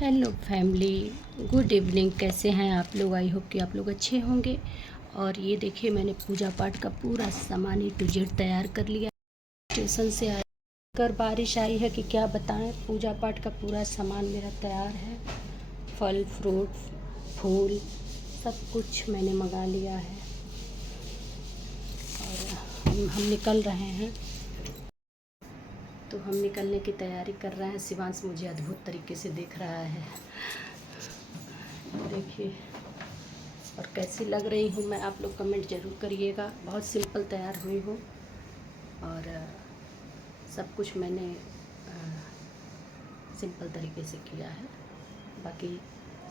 Hello family, good evening. कैसे हैं आप लोग? आई होप कि आप लोग अच्छे होंगे। और ये देखिए, मैंने पूजा पाठ का पूरा सामान A to Z तैयार कर लिया। स्टेशन से आकर बारिश आई है कि क्या बताएं। पूजा पाठ का पूरा सामान मेरा तैयार है। फल फ्रूट फूल सब कुछ मैंने मंगा लिया है और हम निकल रहे हैं। तो हम निकलने की तैयारी कर रहे हैं। शिवांश मुझे अद्भुत तरीके से देख रहा है, देखिए। और कैसी लग रही हूँ मैं, आप लोग कमेंट ज़रूर करिएगा। बहुत सिंपल तैयार हुई हूँ और सब कुछ मैंने सिंपल तरीके से किया है। बाकी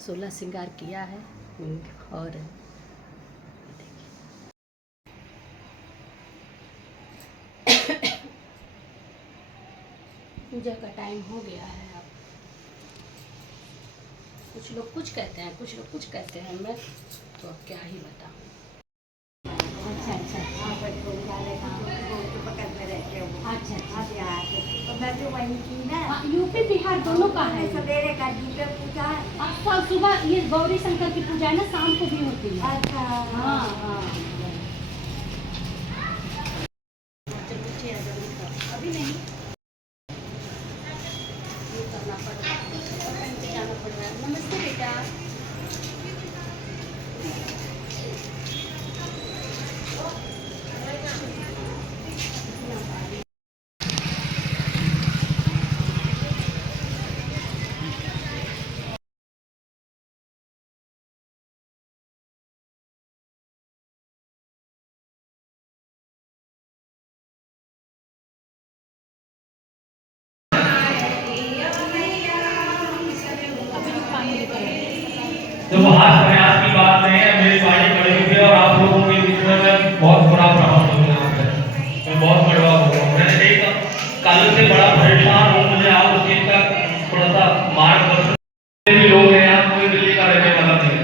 16 श्रृंगार किया है। और पूजा का टाइम हो गया है। अब कुछ लोग कुछ कहते हैं, कुछ लोग कुछ कहते हैं, मैं तो अब क्या ही बताऊँ। अच्छा अच्छा, पकड़ में रहते हो। अच्छा अच्छा। बिहार के तो मैं भी वहीं की ना। यूपी बिहार दोनों का है। सवेरे का दीपे पूजा है। कल सुबह ये गौरी शंकर की पूजा है ना, शाम को भी होती है। अच्छा हाँ हाँ। अभी नहीं, ये करना पड़ेगा, पहन के जाना पड़ेगा। नमस्ते बेटा। तो हाथ प्रयास की बात नहीं है। मेरी बाड़ी बड़ी हुई है और आप लोगों के बीच में मैं बहुत बुरा प्रभाव होगा। मैं बहुत बड़ा होगा। मैंने देखा कल से बड़ा परेशान हूँ। मुझे आप उस चीज का थोड़ा सा मार्गदर्शन भी लोग हैं। यहाँ कोई दिल्ली का रहने वाला नहीं है।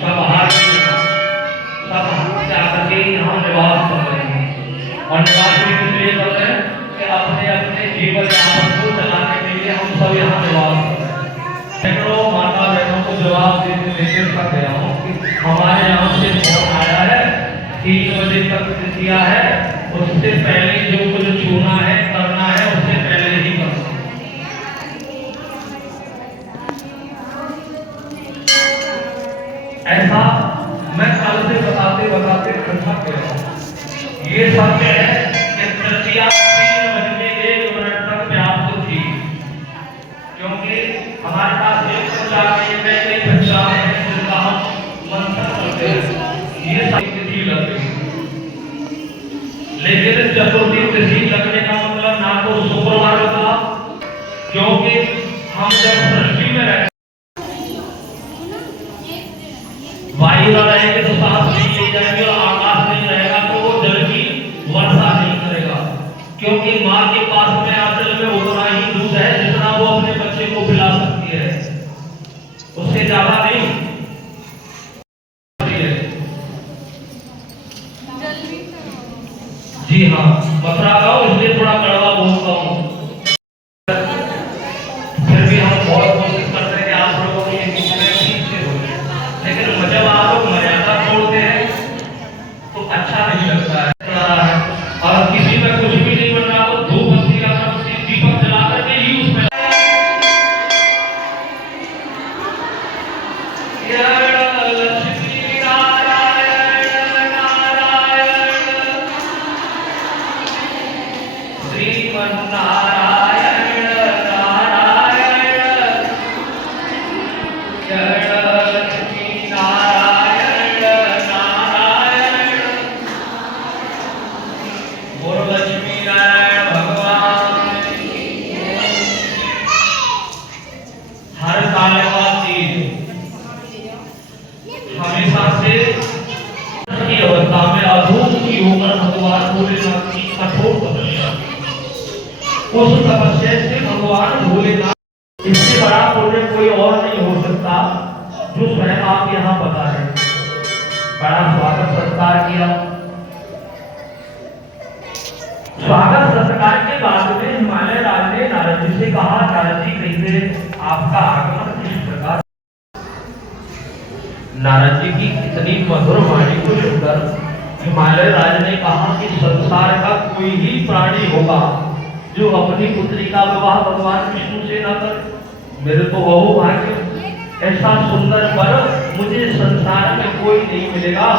सब बाहर सब से आकर के यहाँ निवास कर रहे हैं और निवास भी इसलिए कर रहे हैं कि अपने अपने जीवन यापन को चलाने के लिए हम सब यहाँ निवास कर रहे हैं। सैकड़ों माता बहनों को जवाब देते कर गया हूँ कि हमारे यहाँ से फोन आया है, 3 बजे तक दिया है, उससे पहले जो कुछ छूना है करना है उससे पहले ही करो। ऐसा मैं कल से बताते बताते थक गया हूँ। ये सत्य है कि तृतीया 3 बजे 1 मिनट तक व्याप्त थी, क्योंकि हमारे पास एक बच्चा है जिसका हम मंथन करते हैं। ये सारी तिथि लग गई, लेकिन चतुर्थी तिथि लगने का मतलब ना तो शुक्रवार का, क्योंकि हम जब सृष्टि में रहते वायु ना रहेगी तो सांस नहीं ली जाएगी और आकाश नहीं रहेगा तो वो जल की वर्षा नहीं करेगा, क्योंकि माँ के पास में आंचल में उतना ही दूध है जितना वो अपने बच्चे को पिला सकती है, उससे ज्यादा नहीं। जी हाँ, मथुरा का हूँ इसलिए थोड़ा कड़वा बोलता हूँ। फिर भी हम बहुत कोशिश करते हैं कि आप लोगों की ठीक से हो, लेकिन जब आप लोग मर्यादा छोड़ते हैं तो अच्छा नहीं लगता है। और किसी में कुछ भी नहीं बन रहा तो धूप बत्ती का दीपक जला करके ही उसमें हमेशा से की अवस्था में अधूर की होकर भगवान भोलेनाथ की कठोर तपस्या, उस तपस्या से भगवान भोलेनाथ, इससे बड़ा पुण्य कोई और नहीं हो सकता जो स्वयं आप यहाँ बता रहे। बड़ा स्वागत सत्कार किया। स्वागत सत्कार के बाद में हिमालय राज ने नारद जी से कहा, नारद जी कैसे आपका आगमन किस प्रकार। नारद जी की इतनी मधुर वाणी को सुनकर हिमालय राज ने कहा कि संसार का कोई ही प्राणी होगा जो अपनी पुत्री का विवाह भगवान विष्णु से न करे। मेरे तो बहु भाग्य, ऐसा सुंदर वर मुझे संसार में कोई नहीं मिलेगा।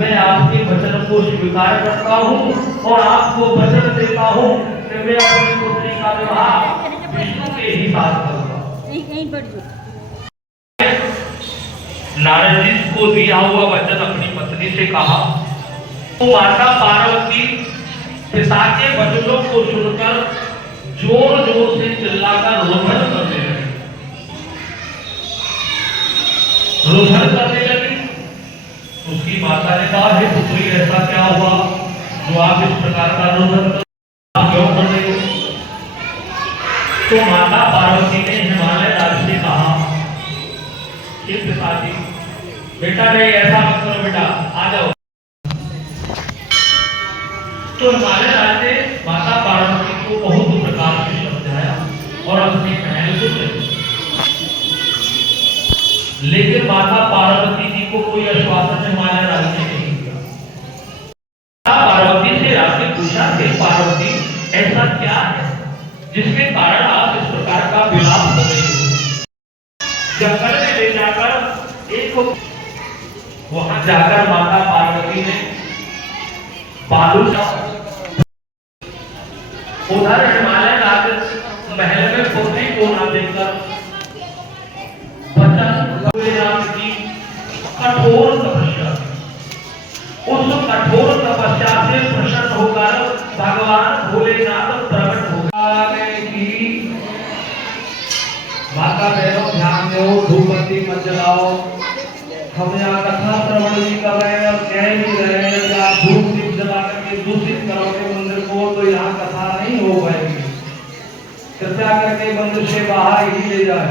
मैं आपके वचन को स्वीकार करता हूँ और आपको वचन देता हूँ कि मैं अपनी पुत्री का विवाह विष्णु के ही साथ करूंगा। नारद जी को दिया हुआ वचन अपनी पत्नी से कहा तो माता पार्वती पिता के वचनों को सुनकर जोर जोर से चिल्लाकर रोदन करने लगी। उसकी माता ने कहा, हे पुत्री, ऐसा क्या हुआ जो आप इस प्रकार का रोदन क्यों कर रहे हो? तो माता पार्वती ने हिमालय राज से कहा, हे पिताजी, बेटा नहीं, ऐसा मत करो बेटा, आ जाओ। तो हिमालय राज ने माता पार्वती को बहुत प्रकार से समझाया और अपने महल को चले, लेकिन माता पार्वती जी को कोई आश्वासन हिमालय राज ने नहीं दिया। माता पार्वती से राज ने पूछा, हे पार्वती, ऐसा क्या है जिसके कारण आप इस प्रकार का विलाप कर रही हो? जंगल में ले जाकर एक वहां जाकर माता पार्वती ने बालू उधर हिमालय राज महल में पुत्री को ना देखकर भोलेनाथ की कठोर तपस्या, उस कठोर तपस्या से प्रसन्न होकर भगवान भोलेनाथ प्रकट हो गए। माता बहनों, ध्यान दो, धूपबत्ती मत जलाओ। हम यहाँ कथा श्रवण भी कर रहे हैं और कह भी रहे हैं कि आप धूप दीप जला करके दूषित करोगे मंदिर को तो यहाँ कथा नहीं हो पाएगी। कृपया करके मंदिर से बाहर ही ले जाए।